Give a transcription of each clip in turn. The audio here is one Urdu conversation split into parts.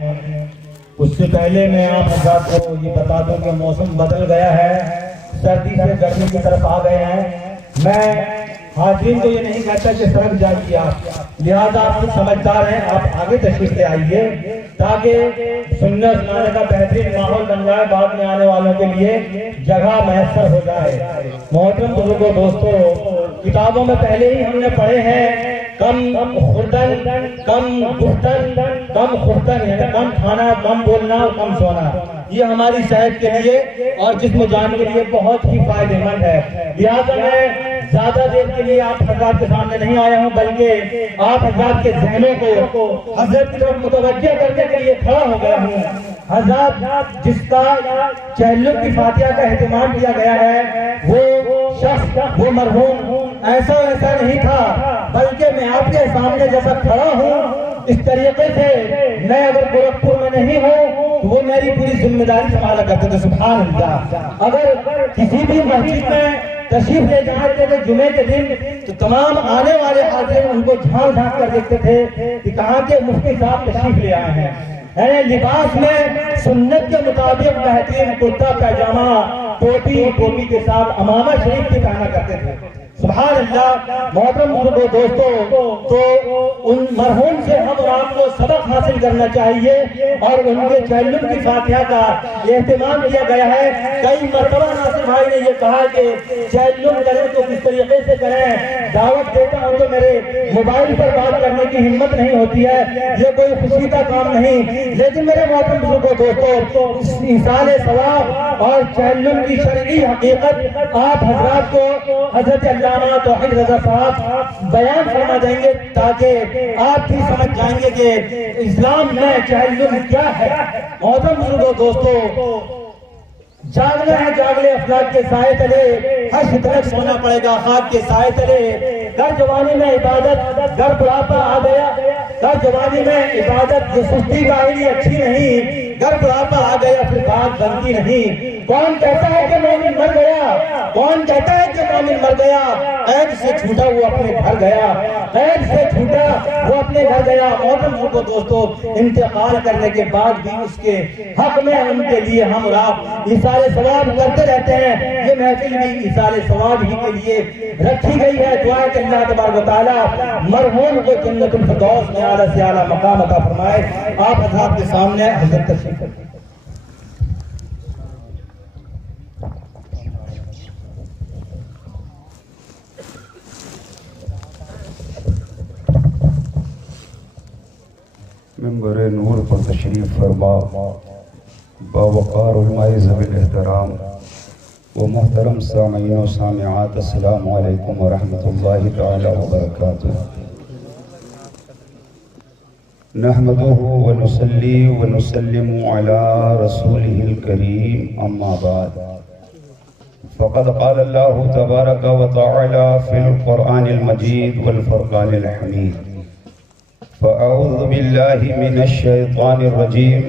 اس سے پہلے میں آپ حضرات کو یہ بتا دوں کہ موسم بدل گیا ہے، سردی سے گرمی کی طرف آ گئے ہیں۔ میں حاضرین کو یہ نہیں کہتا کہ سڑک جائیے آپ، لہذا آپ کچھ سمجھدار ہیں، آپ آگے تشریف لے آئیے تاکہ سننے سنانے کا بہترین ماحول بن جائے، بعد میں آنے والوں کے لیے جگہ میسر ہو جائے۔ محترم بزرگوں دوستوں، کتابوں میں پہلے ہی ہم نے پڑھے ہیں کم خوردن کم گفتن کم خوردن، یعنی کم کھانا، کم بولنا اور کم سونا، یہ ہماری صحت کے لیے اور جسم و جان کے لیے بہت ہی فائدہ مند ہے۔ لہٰذا میں زیادہ دیر کے لیے آپ حضرات کے سامنے نہیں آیا ہوں، بلکہ آپ حضرات کے ذہنوں کو حضرت کی طرف متوجہ کرنے کے لیے کھڑا ہو گیا ہوں۔ حضرات جس کا چہلم کی فاتحہ کا اہتمام کیا گیا ہے، وہ شخص، وہ مرحوم ایسا ویسا نہیں تھا، بلکہ میں آپ کے سامنے جیسا کھڑا ہوں اس طریقے سے میں اگر گورکھپور میں نہیں ہوں تو وہ میری پوری ذمہ داری سنبھالا کرتے تھے۔ سبحان اللہ۔ اگر کسی بھی مسجد میں تشریف لے جاتے تھے جمعے کے دن تو تمام آنے والے حاضرین ان کو جھانک جھانک کر دیکھتے تھے کہ کہاں کے مفتی صاحب تشریف لے آئے ہیں۔ یعنی لباس میں سنت کے مطابق بہترین کرتا پیجامہ، ٹوپی کے ساتھ عمامہ شریف بھی پہنا کرتے تھے۔ سبحان اللہ۔ محترم بزرگوں دوستوں، تو ان مرحوم سے ہم اور آپ کو سبق حاصل کرنا چاہیے اور ان کے چہلم کی فاتحہ کا اہتمام کیا گیا ہے۔ کئی مرتبہ ناصر بھائی نے یہ کہا کہ چہلم کریں تو کس طریقے سے کریں، دعوت دیتا ہوں تو میرے موبائل پر بات کرنے کی ہمت نہیں ہوتی ہے، یہ کوئی خوشی کا کام نہیں، لیکن میرے محترم بزرگوں دوستوں، ایصال ثواب اور چہلم کی شرعی حقیقت آپ حضرات کو حضرت علامہ توحید رضا صاحب بیان فرما دیں گے تاکہ آپ بھی سمجھ جائیں گے کہ اسلام میں چہلم کیا ہے۔ محترم بزرگوں دوستوں، جاگنا ہے جاگلے افلاک کے سائے تلے، حشر تلک سونا پڑے گا خاک کے سائے تلے۔ گر جوانی میں عبادت، گر بڑھاپا آ گیا، گر جوانی میں عبادت یہ سستی کاہلی اچھی نہیں، گر بڑھاپا آ گیا پھر بات بنتی نہیں۔ کون کہتا ہے کہ مومن مر گیا، کون کہتا ہے کہ مومن مر گیا، قید سے چھوٹا وہ اپنے گھر گیا، قید سے چھوٹا وہ اپنے گھر گیا۔ محترم بزرگوں دوستوں، انتقال کرنے کے بعد بھی اس کے حق میں ان کے لیے ہم اور آپ ایصال ثواب کرتے رہتے ہیں۔ یہ محفل بھی ایصال ثواب ہی کے لیے رکھی گئی ہے۔ دعا کہ اللہ تبارک و تعالیٰ مرحوم کو جنت الفردوس میں اعلیٰ سے اعلیٰ مقام عطا فرمائے۔ آپ حضرات کے سامنے حضرت تشریف کریں۔ منبر نور پر تشریف فرما باوقار المعز بالاحترام و محترم سامعین و سامعات، السلام علیکم ورحمۃ اللہ تعالی وبرکاتہ۔ نحمده ونصلی ونسلم علی رسولہ الکریم، اما بعد فقد قال اللہ تبارک و تعالی فی القرآن المجید والفرقان الحمید۔ فأعوذ بالله من الشيطان الرجيم،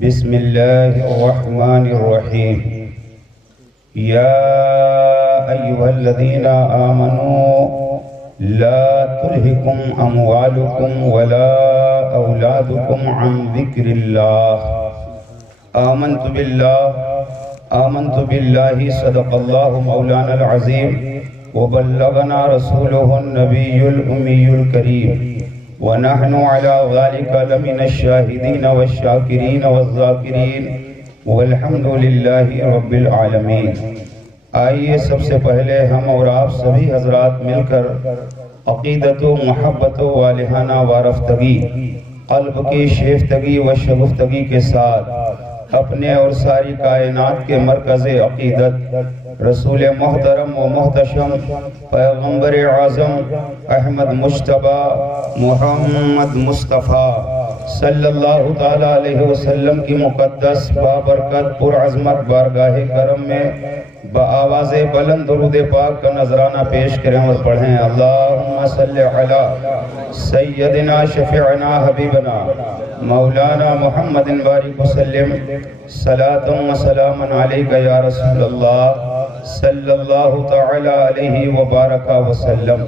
بسم الله الرحمن الرحيم۔ يا أيها الذين آمنوا لا تلهكم أموالكم ولا أولادكم عن ذكر الله۔ آمنت بالله صدق الله مولانا العظيم وبلغنا رسوله النبي الأمي الكريم، ونحن على ذلك لمن الشاهدين والشاكرين والذاكرين والحمد لله رب العالمین۔ آئیے سب سے پہلے ہم اور آپ سبھی حضرات مل کر عقیدت و محبت و والہانہ وارفتگی، قلب کی شیفتگی و شگفتگی کے ساتھ اپنے اور ساری کائنات کے مرکز عقیدت رسول محترم و محتشم پیغمبر اعظم احمد مجتبی محمد مصطفیٰ صلی اللہ تعالیٰ علیہ وسلم کی مقدس بابرکت پرعظمت بارگاہ کرم میں بآواز بلند درود پاک کا نذرانہ پیش کریں اور پڑھیں۔ اللہم صلی علی سیدنا شفیعنا حبیبنا مولانا محمد بارک وسلم، صلاۃ و سلام علیک یا رسول اللہ صلی اللہ تعالی علیہ وبارک وسلم۔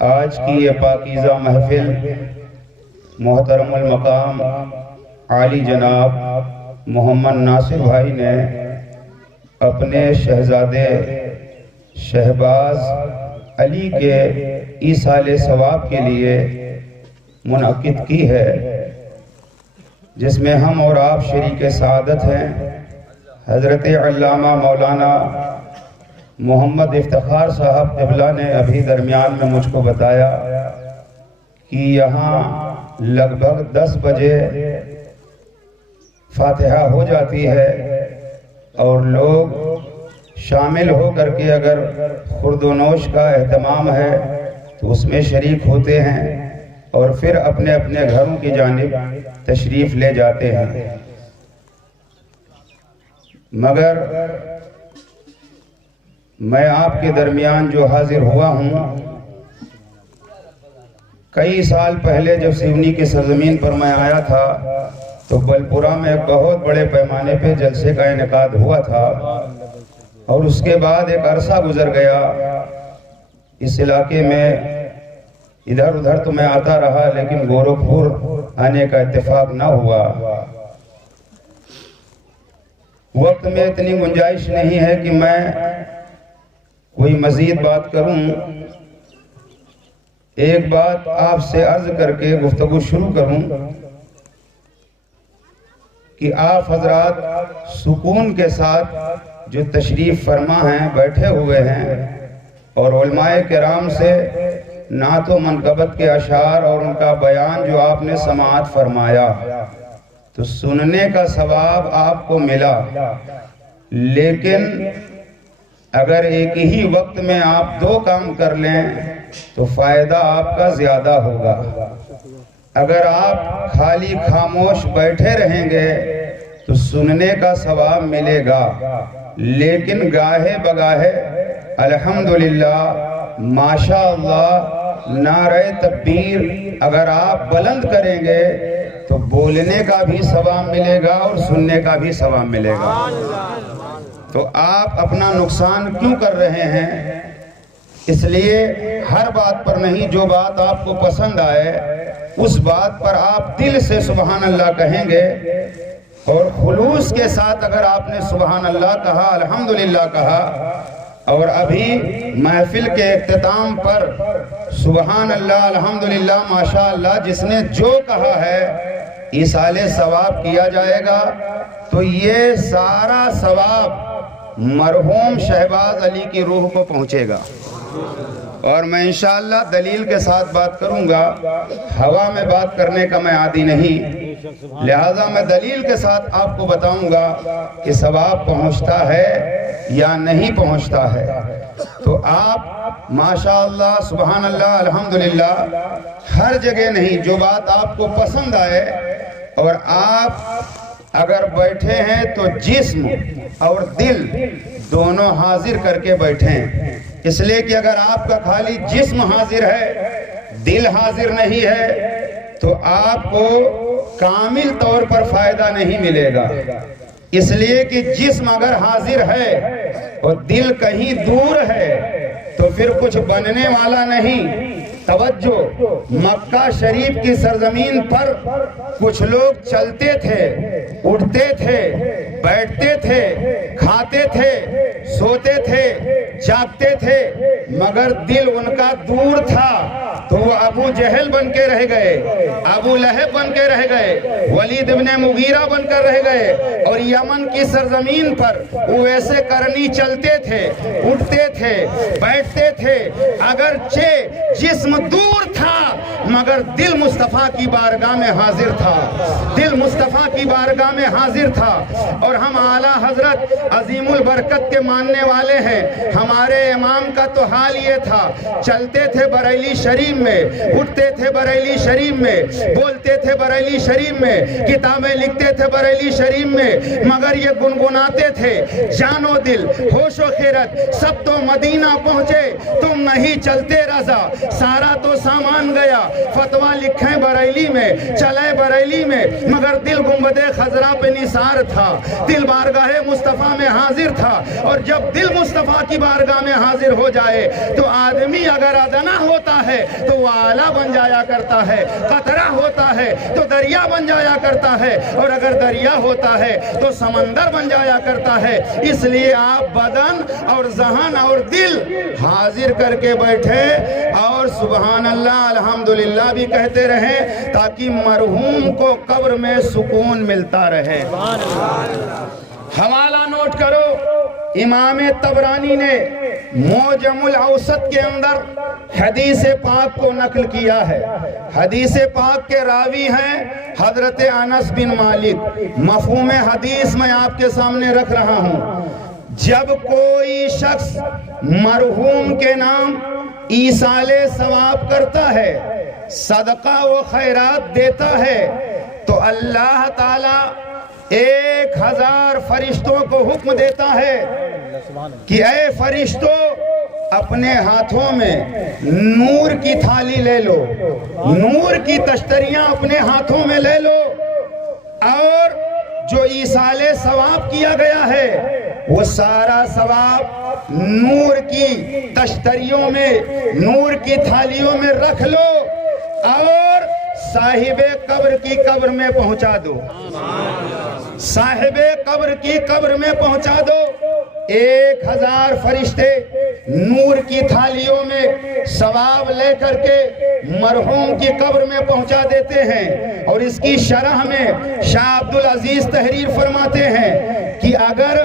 آج کی یہ پاکیزہ محفل محترم المقام عالی جناب محمد ناصر بھائی نے اپنے شہزادے شہباز علی کے ایصال ثواب کے لیے منعقد کی ہے، جس میں ہم اور آپ شریک سعادت ہیں۔ حضرت علامہ مولانا محمد افتخار صاحب قبلہ نے ابھی درمیان میں مجھ کو بتایا کہ یہاں لگ بھگ 10 بجے فاتحہ ہو جاتی ہے اور لوگ شامل ہو کر کے اگر خورد و نوش کا اہتمام ہے تو اس میں شریک ہوتے ہیں اور پھر اپنے اپنے گھروں کی جانب تشریف لے جاتے ہیں۔ مگر میں آپ کے درمیان جو حاضر ہوا ہوں، کئی سال پہلے جب سیونی کی سرزمین پر میں آیا تھا تو بلپورہ میں ایک بہت بڑے پیمانے پہ جلسے کا انعقاد ہوا تھا، اور اس کے بعد ایک عرصہ گزر گیا۔ اس علاقے میں ادھر ادھر تو میں آتا رہا، لیکن گورکھپور آنے کا اتفاق نہ ہوا۔ وقت میں اتنی گنجائش نہیں ہے کہ میں کوئی مزید بات کروں۔ ایک بات آپ سے عرض کر کے گفتگو شروع کروں کہ آپ حضرات سکون کے ساتھ جو تشریف فرما ہیں، بیٹھے ہوئے ہیں، اور علماء کرام سے نعت و منقبت کے اشعار اور ان کا بیان جو آپ نے سماعت فرمایا، تو سننے کا ثواب آپ کو ملا، لیکن اگر ایک ہی وقت میں آپ 2 کام کر لیں تو فائدہ آپ کا زیادہ ہوگا۔ اگر آپ خالی خاموش بیٹھے رہیں گے تو سننے کا ثواب ملے گا، لیکن گاہے بگاہے الحمدللہ ماشاءاللہ نعرہ تکبیر اگر آپ بلند کریں گے تو بولنے کا بھی ثواب ملے گا اور سننے کا بھی ثواب ملے گا۔ تو آپ اپنا نقصان کیوں کر رہے ہیں؟ اس لیے ہر بات پر نہیں، جو بات آپ کو پسند آئے اس بات پر آپ دل سے سبحان اللہ کہیں گے، اور خلوص کے ساتھ اگر آپ نے سبحان اللہ کہا، الحمدللہ کہا، اور ابھی محفل کے اختتام پر سبحان اللہ الحمدللہ ماشاءاللہ جس نے جو کہا ہے ایصال ثواب کیا جائے گا، تو یہ سارا ثواب مرحوم شہباز علی کی روح کو پہنچے گا۔ اور میں انشاءاللہ دلیل کے ساتھ بات کروں گا، ہوا میں بات کرنے کا میں عادی نہیں، لہٰذا میں دلیل کے ساتھ آپ کو بتاؤں گا کہ ثواب پہنچتا ہے یا نہیں پہنچتا ہے۔ تو آپ ماشاءاللہ سبحان اللہ الحمدللہ ہر جگہ نہیں، جو بات آپ کو پسند آئے، اور آپ اگر بیٹھے ہیں تو جسم اور دل دونوں حاضر کر کے بیٹھیں، اس لیے کہ اگر آپ کا خالی جسم حاضر ہے، دل حاضر نہیں ہے، تو آپ کو کامل طور پر فائدہ نہیں ملے گا۔ اس لیے کہ جسم اگر حاضر ہے اور دل کہیں دور ہے تو پھر کچھ بننے والا نہیں۔ توجہ، مکہ شریف کی سرزمین پر کچھ لوگ چلتے تھے، اٹھتے تھے، بیٹھتے تھے، کھاتے تھے، سوتے تھے، جاگتے تھے، مگر دل ان کا دور تھا، تو وہ ابو جہل بن کے رہ گئے، ابو لہب بن کے رہ گئے، ولید ابن مغیرہ بن کر رہ گئے، اور یمن کی سرزمین پر وہ ایسے کرنی چلتے تھے، اٹھتے تھے، بیٹھتے تھے، اگرچہ جسم دور تھا مگر دل مصطفیٰ کی بارگاہ میں حاضر تھا، دل مصطفیٰ کی بارگاہ میں حاضر تھا۔ اور ہم اعلیٰ حضرت عظیم البرکت کے ماننے والے ہیں، ہمارے امام کا تو حال یہ تھا، چلتے تھے بریلی شریف میں، اٹھتے تھے بریلی شریف میں، بولتے تھے بریلی شریف میں، کتابیں لکھتے تھے بریلی شریف میں، مگر یہ گنگناتے تھے، جان و دل، ہوش و خیرت سب تو مدینہ پہنچے، تم نہیں چلتے رضا، سارا تو سامان گیا، فتوا لکھیں بریلی میں، چلے بریلی میں، مگر دل گنبد خضرا پہ نثار تھا، دل بارگاہ مصطفیٰ میں حاضر تھا۔ اور جب دل مصطفیٰ کی بارگاہ میں حاضر ہو جائے تو آدمی اگر ادنا ہوتا ہے تو وہ آلہ بن جایا کرتا ہے، قطرہ ہوتا ہے تو دریا بن جایا کرتا ہے، اور اگر دریا ہوتا ہے تو سمندر بن جایا کرتا ہے۔ اس لیے آپ بدن اور ذہن اور دل حاضر کر کے بیٹھے اور سبحان اللہ الحمدللہ بھی کہتے رہیں تاکہ مرحوم کو قبر میں سکون ملتا رہے۔ حوالہ نوٹ کرو، امام طبرانی نے معجم الاوسط کے اندر حدیث پاک کو نقل کیا ہے۔ حدیث پاک کے راوی ہیں حضرت انس بن مالک۔ مفہوم حدیث میں آپ کے سامنے رکھ رہا ہوں۔ جب کوئی شخص مرحوم کے نام ایصال ثواب کرتا ہے، صدقہ و خیرات دیتا ہے، تو اللہ تعالی 1000 فرشتوں کو حکم دیتا ہے کہ اے فرشتوں اپنے ہاتھوں میں نور کی تھالی لے لو، نور کی تشتریاں اپنے ہاتھوں میں لے لو، اور جو ایصال ثواب کیا گیا ہے وہ سارا ثواب نور کی تشتریوں میں، نور کی تھالیوں میں رکھ لو اور صاحب قبر کی قبر میں پہنچا دو، صاحب قبر کی قبر میں پہنچا دو۔ 1000 فرشتے نور کی تھالیوں میں ثواب لے کر کے مرحوم کی قبر میں پہنچا دیتے ہیں۔ اور اس کی شرح میں شاہ عبدالعزیز تحریر فرماتے ہیں کہ اگر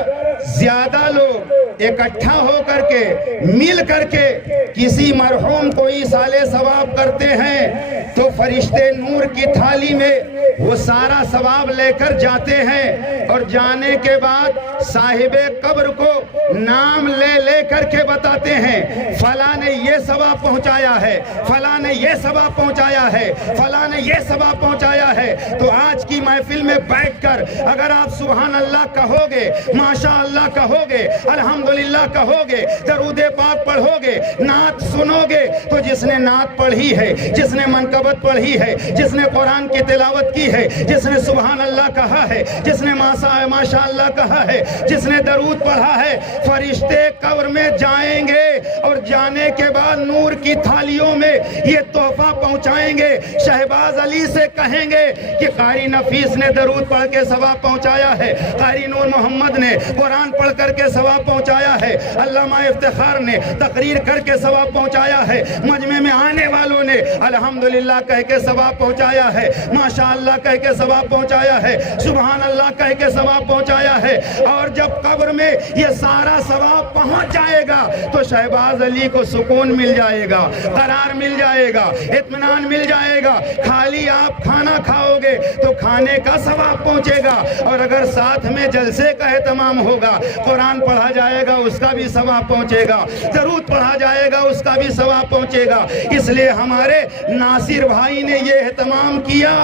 زیادہ لوگ اکٹھا ہو کر کے مل کر کے کسی مرحوم کو ایصال ثواب کرتے ہیں تو فرشتے نور کی تھالی میں وہ سارا ثواب لے کر جاتے ہیں، اور جانے کے بعد صاحب قبر کو نام لے کر کے بتاتے ہیں فلاں نے یہ ثواب پہنچایا ہے، فلاں نے یہ ثواب پہنچایا ہے، فلاں نے یہ ثواب پہنچایا ہے۔ تو آج کی محفل میں بیٹھ کر اگر آپ سبحان اللہ کہو گے، ماشاء اللہ کہو گے، الحمدللہ کہو گے، درود پاک پڑھو گے، نعت سنو گے، تو جس نے نعت پڑھی ہے، جس نے منقبت پڑھی ہے، جس نے قرآن کی تلاوت کی ہے، جس نے سبحان اللہ کہا ہے، جس نے ماشاء اللہ کہا ہے، جس نے درود پڑھا ہے، فرشتے قبر میں جائیں گے اور جانے کے بعد نور کی تھالیوں میں یہ تحفہ پہنچائیں گے۔ شہباز علی سے کہیں گے کہ قاری نفیس نے درود پڑھ کے ثواب پہنچایا ہے، قاری نور محمد نے قرآن پڑھ کر کے ثواب پہنچایا ہے، علامہ افتخار نے تقریر کر کے ثواب پہنچایا ہے، مجمع میں آنے والوں نے الحمدللہ کہہ کے ثواب پہنچایا ہے، ماشاء اللہ کہہ کے ثواب پہنچایا ہے، سبحان اللہ کہہ کے ثواب پہنچایا ہے۔ اور جب قبر میں یہ سارا ثواب پہنچ جائے گا تو شہباز علی کو سکون مل جائے گا، قرار مل جائے گا، اطمینان مل جائے گا۔ خالی آپ کھانا کھاؤ گے تو کھانے کا ثواب پہنچے گا، اور اگر ساتھ میں جلسے کا اہتمام ہوگا، قرآن پڑھا جائے گا اس کا بھی ثواب پہنچے گا، درود پڑھا جائے گا اس کا بھی ثواب پہنچے گا۔ اس لیے ہمارے ناصر بھائی نے یہ اہتمام کیا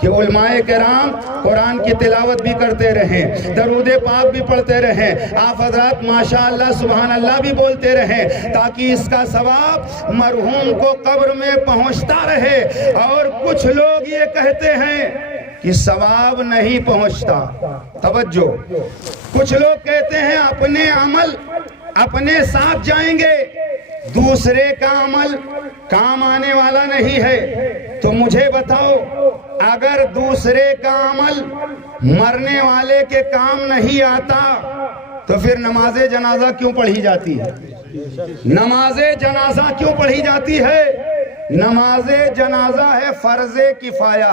کہ علماء کرام قرآن کی تلاوت بھی کرتے رہیں، درود پاک بھی پڑھتے رہیں، آپ حضرات ماشاءاللہ سبحان اللہ بھی بولتے رہیں، تاکہ اس کا ثواب مرحوم کو قبر میں پہنچتا رہے۔ اور کچھ لوگ یہ کہتے ہیں کہ ثواب نہیں پہنچتا، توجہ، کچھ لوگ کہتے ہیں اپنے عمل اپنے ساتھ جائیں گے، دوسرے کا عمل کام آنے والا نہیں ہے۔ تو مجھے بتاؤ، اگر دوسرے کا عمل مرنے والے کے کام نہیں آتا تو پھر نماز جنازہ کیوں پڑھی جاتی ہے؟ نماز جنازہ کیوں پڑھی جاتی ہے؟ نماز جنازہ ہے فرض کفایہ۔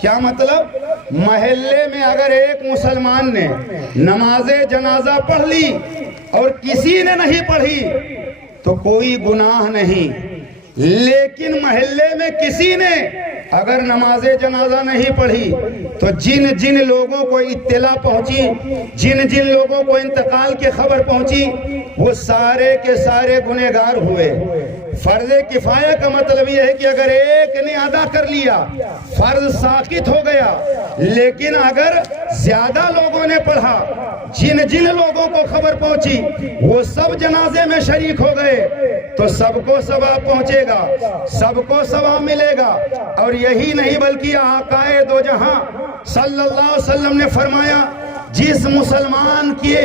کیا مطلب؟ محلے میں اگر ایک مسلمان نے نماز جنازہ پڑھ لی اور کسی نے نہیں پڑھی تو کوئی گناہ نہیں، لیکن محلے میں کسی نے اگر نماز جنازہ نہیں پڑھی تو جن جن لوگوں کو اطلاع پہنچی، جن جن لوگوں کو انتقال کی خبر پہنچی، وہ سارے کے سارے گنہگار ہوئے۔ فرض کفایہ کا مطلب یہ ہے کہ اگر ایک نے ادا کر لیا فرض ساقط ہو گیا، لیکن اگر زیادہ لوگوں نے پڑھا، جن جن لوگوں کو خبر پہنچی وہ سب جنازے میں شریک ہو گئے تو سب کو ثواب پہنچے گا، سب کو ثواب ملے گا۔ اور یہی نہیں بلکہ آقائے دو جہاں صلی اللہ علیہ وسلم نے فرمایا جس مسلمان کی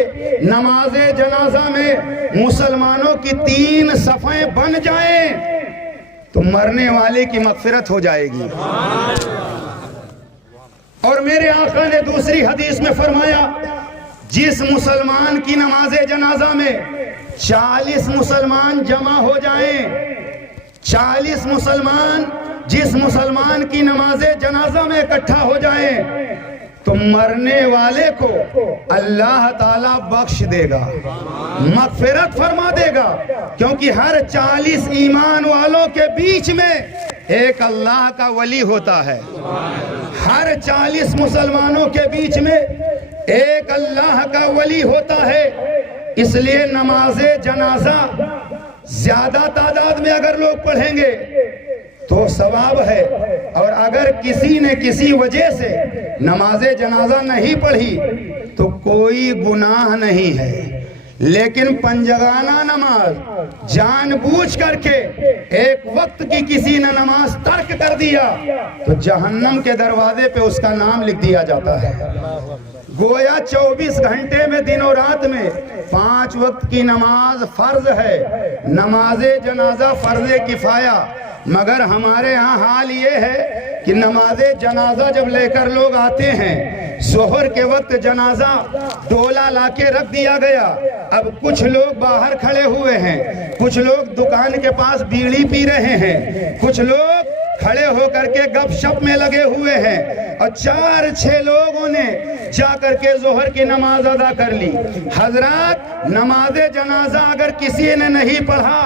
نماز جنازہ میں مسلمانوں کی 3 صفیں بن جائیں تو مرنے والے کی مغفرت ہو جائے گی۔ اور میرے آقا نے دوسری حدیث میں فرمایا جس مسلمان کی نماز جنازہ میں 40 مسلمان جمع ہو جائیں، 40 مسلمان جس مسلمان کی نماز جنازہ میں اکٹھا ہو جائیں تو مرنے والے کو اللہ تعالیٰ بخش دے گا، مغفرت فرما دے گا، کیونکہ ہر 40 ایمان والوں کے بیچ میں ایک اللہ کا ولی ہوتا ہے۔ ہر 40 مسلمانوں کے بیچ میں ایک اللہ کا ولی ہوتا ہے۔ اس لیے نماز جنازہ زیادہ تعداد میں اگر لوگ پڑھیں گے تو ثواب ہے، اور اگر کسی نے کسی وجہ سے نماز جنازہ نہیں پڑھی تو کوئی گناہ نہیں ہے۔ لیکن پنجگانہ نماز جان بوجھ کر کے ایک وقت کی کسی نے نماز ترک کر دیا تو جہنم کے دروازے پہ اس کا نام لکھ دیا جاتا ہے۔ گویا 24 گھنٹے میں دن و رات میں 5 وقت کی نماز فرض ہے۔ نماز جنازہ فرض کفایہ، مگر ہمارے ہاں حال یہ ہے کہ نماز جنازہ جب لے کر لوگ آتے ہیں، ظہر کے وقت جنازہ ڈولا لا کے رکھ دیا گیا، اب کچھ لوگ باہر کھڑے ہوئے ہیں، کچھ لوگ دکان کے پاس بیڑی پی رہے ہیں، کچھ لوگ کھڑے ہو کر کے گپ شپ میں لگے ہوئے ہیں، اور 4-6 لوگوں نے جا کر کے ظہر کی نماز ادا کر لی۔ حضرات، نماز جنازہ اگر کسی نے نہیں پڑھا،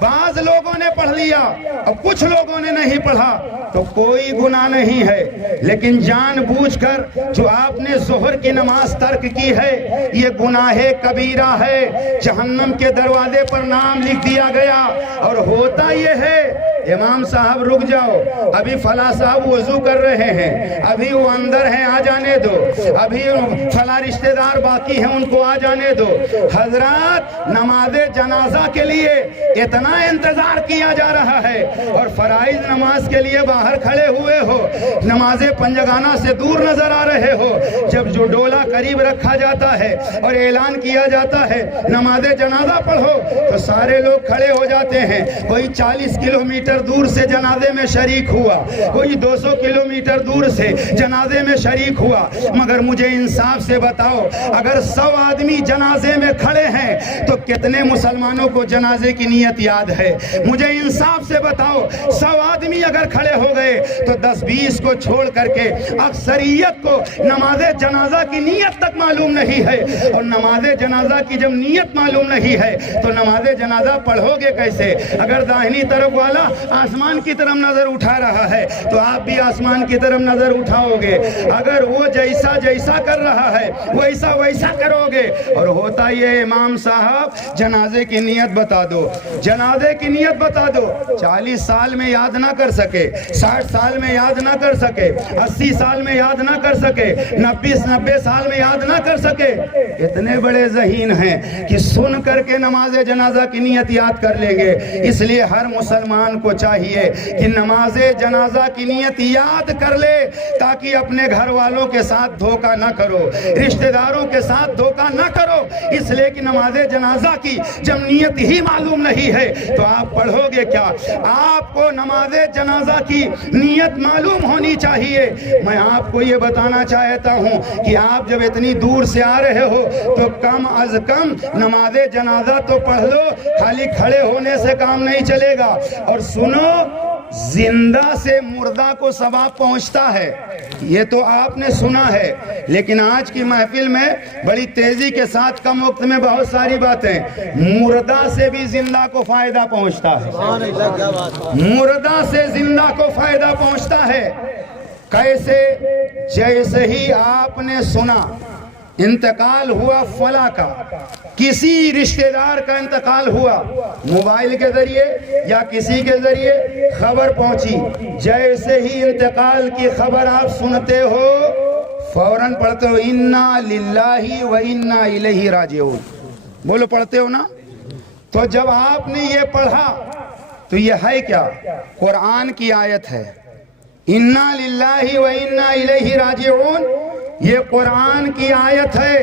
بعض لوگوں نے پڑھ لیا اور کچھ لوگوں نے نہیں پڑھا تو کوئی گناہ نہیں ہے، لیکن جان بوجھ کر جو آپ نے ظہر کی نماز ترک کی ہے یہ گناہ کبیرہ ہے، جہنم کے دروازے پر نام لکھ دیا گیا۔ اور ہوتا یہ ہے، امام صاحب رک جاؤ، ابھی فلاں صاحب وضو کر رہے ہیں، ابھی وہ اندر ہیں، آ جانے دو، ابھی فلاں رشتہ دار باقی ہیں، ان کو آ جانے دو۔ حضرات، نماز جنازہ کے لیے اتنا انتظار کیا جا رہا ہے، اور فرائض نماز کے لیے باہر کھڑے ہوئے ہو، نماز پنجگانہ سے دور نظر آ رہے ہو۔ جب جو ڈولا قریب رکھا جاتا ہے اور اعلان کیا جاتا ہے نماز جنازہ پڑھو تو سارے لوگ کھڑے ہو جاتے ہیں۔ کوئی 40 کلومیٹر دور سے جنازے میں شریک ہوا، کوئی 200 کلومیٹر دور سے جنازے میں شریک ہوا، مگر مجھے انصاف سے بتاؤ، اگر 100 آدمی جنازے میں کھڑے ہیں تو کتنے مسلمانوں کو جنازے کی نیت یاد ہے؟ مجھے انصاف سے بتاؤ، 100 آدمی اگر کھڑے ہو گئے تو 10-20 کو چھوڑ کر کے اکثریت کو نماز جنازہ کی نیت تک معلوم نہیں ہے، اور نماز جنازہ کی جب نیت معلوم نہیں ہے تو نماز جنازہ پڑھو گے کیسے؟ اگر داہنی طرف والا آسمان کی طرف نظر اٹھا رہا ہے تو آپ بھی آسمان کی طرف نظر اٹھاؤ گے، اگر وہ جیسا جیسا کر رہا ہے ویسا ویسا کرو گے۔ اور ہوتا یہ امام صاحب جنازے کی نیت بتا دو، جنازے کی نیت بتا دو، 40 سال میں یاد نہ کر سکے، 60 سال میں یاد نہ کر سکے، 80 سال میں یاد نہ کر سکے، 90 سال میں یاد نہ کر سکے، اتنے بڑے ذہین ہیں کہ سن کر کے نماز جنازہ کی نیت یاد کر لیں گے۔ اس لیے ہر مسلمان کو چاہیے کہ نماز جنازہ کی نیت یاد کر لے، تاکہ اپنے گھر والوں کے ساتھ دھوکہ نہ کرو، رشتہ داروں کے ساتھ دھوکہ نہ کرو۔ اس لیے کہ نماز جنازہ کی جب نیت ہی معلوم نہیں ہے تو آپ پڑھو گے کیا؟ آپ کو نماز جنازہ کی نیت معلوم ہونی چاہیے۔ میں آپ کو یہ بتانا چاہتا ہوں کہ آپ جب اتنی دور سے آ رہے ہو تو کم از کم نماز جنازہ تو پڑھ لو، خالی کھڑے ہونے سے کام نہیں چلے گا۔ اور سنو، زندہ سے مردہ کو ثواب پہنچتا ہے، یہ تو آپ نے سنا ہے، لیکن آج کی محفل میں بڑی تیزی کے ساتھ کم وقت میں بہت ساری باتیں، مردہ سے بھی زندہ کو فائدہ پہنچتا ہے، مردہ سے زندہ کو فائدہ پہنچتا ہے۔ کیسے؟ جیسے ہی آپ نے سنا انتقال ہوا فلاں کا، کسی رشتہ دار کا انتقال ہوا، موبائل کے ذریعے یا کسی کے ذریعے خبر پہنچی، جیسے ہی انتقال کی خبر آپ سنتے ہو فوراً پڑھتے ہو انا للہ و انا الیہ راجعون، بولو پڑھتے ہو نا؟ تو جب آپ نے یہ پڑھا تو یہ ہے کیا؟ قرآن کی آیت ہے، اِنَّا لِلَّهِ وَإِنَّا إِلَيْهِ رَاجِعُونَ، یہ قرآن کی آیت ہے،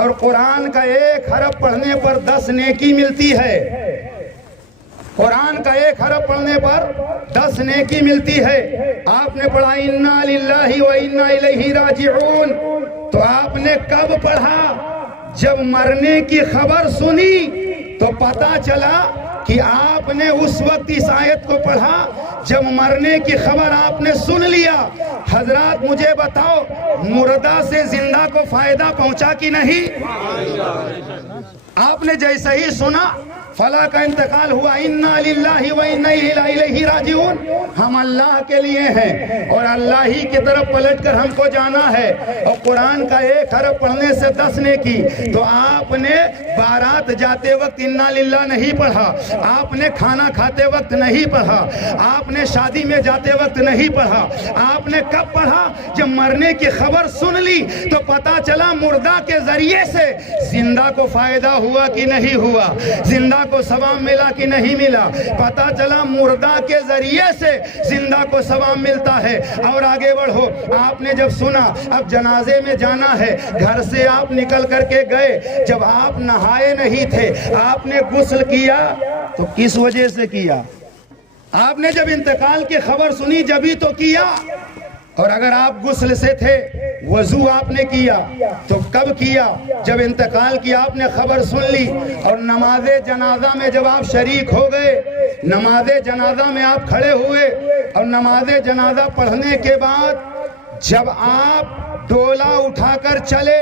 اور قرآن کا ایک حرف پڑھنے پر 10 نیکی ملتی ہے۔ قرآن کا ایک حرف پڑھنے پر 10 نیکی ملتی ہے۔ آپ نے پڑھا اِنَّا لِلَّهِ وَإِنَّا إِلَيْهِ رَاجِعُونَ، تو آپ نے کب پڑھا؟ جب مرنے کی خبر سنی تو پتہ چلا کہ آپ نے اس وقت اس آیت کو پڑھا جب مرنے کی خبر آپ نے سن لیا۔ حضرات مجھے بتاؤ، مردہ سے زندہ کو فائدہ پہنچا کہ نہیں؟ آپ نے جیسے ہی سنا فلاں کا انتقال ہوا، اِنَّا لِلَّهِ وَإِنَّا إِلَيْهِ رَاجِعُونَ، ہم اللہ کے لیے ہیں اور اللہ ہی کی طرف پلٹ کر ہم کو جانا ہے، اور قرآن کا ایک حرف پڑھنے سے 10 نیکی۔ تو آپ نے بارات جاتے وقت اِنَّا لِلَّهِ نہیں پڑھا، آپ نے کھانا کھاتے وقت نہیں پڑھا، آپ نے شادی میں جاتے وقت نہیں پڑھا، آپ نے کب پڑھا؟ جب مرنے کی خبر سن لی تو پتہ چلا مردہ کے ذریعے سے زندہ کو فائدہ ہوا کہ نہیں ہوا، زندہ کو ثواب ملا کہ نہیں ملا۔ پتہ چلا مردہ کے ذریعے سے زندہ کو ثواب ملتا ہے۔ اور آگے بڑھو، آپ نے جب سنا اب جنازے میں جانا ہے، گھر سے آپ نکل کر کے گئے، جب آپ نہائے نہیں تھے، آپ نے غسل کیا تو کس وجہ سے کیا؟ آپ نے جب انتقال کی خبر سنی جبھی تو کیا۔ اور اگر آپ غسل سے تھے، وضو آپ نے کیا تو کب کیا؟ جب انتقال کی آپ نے خبر سن لی۔ اور نماز جنازہ میں جب آپ شریک ہو گئے، نماز جنازہ میں آپ کھڑے ہوئے، اور نماز جنازہ پڑھنے کے بعد جب آپ ڈولا اٹھا کر چلے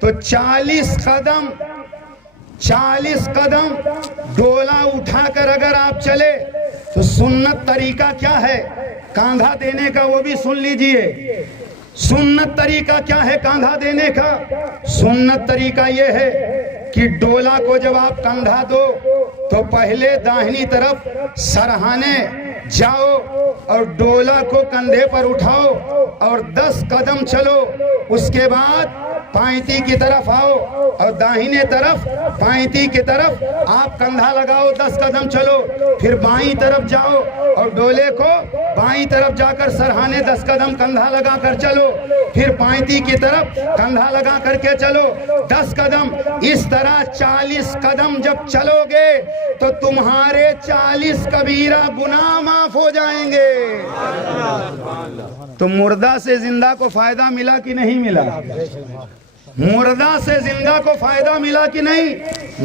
تو 40 قدم ڈولا اٹھا کر اگر آپ چلے تو سنت طریقہ کیا ہے کاندھا دینے کا؟ وہ بھی سن لیجئے۔ سنت طریقہ کیا ہے کاندھا دینے کا؟ سنت طریقہ یہ ہے کہ ڈولا کو جب آپ کاندھا دو تو پہلے داہنی طرف سرہانے جاؤ اور ڈولا کو کندھے پر اٹھاؤ اور 10 قدم چلو، اس کے بعد پائنتی کی طرف آؤ اور داہنے طرف پائنتی کی طرف آپ کندھا لگاؤ، 10 قدم چلو، پھر بائیں طرف جاؤ اور ڈولے کو بائیں طرف جا کر سرہانے 10 قدم کندھا لگا کر چلو، پھر پائنتی کی طرف کندھا لگا کر کے چلو 10 قدم۔ اس طرح 40 قدم جب چلو گے تو تمہارے 40 کبیرہ گناہ معاف ہو جائیں گے۔ تو مردہ سے زندہ کو فائدہ ملا کہ نہیں ملا؟ مردہ سے زندہ کو فائدہ ملا کہ نہیں؟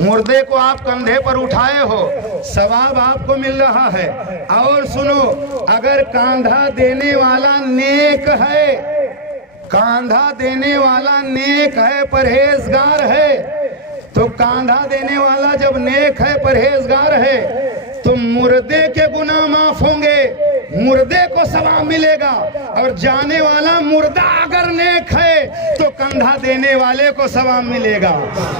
مردے کو آپ کندھے پر اٹھائے ہو، ثواب آپ کو مل رہا ہے۔ اور سنو، اگر کاندھا دینے والا نیک ہے، کاندھا دینے والا نیک ہے، پرہیزگار ہے، تو کاندھا دینے والا جب نیک ہے، پرہیزگار ہے، تو مردے کے گناہ معاف ہوں گے، مردے کو ثواب ملے گا۔ اور جانے والا مردہ اگر نیک ہے تو کندھا دینے والے کو ثواب ملے گا،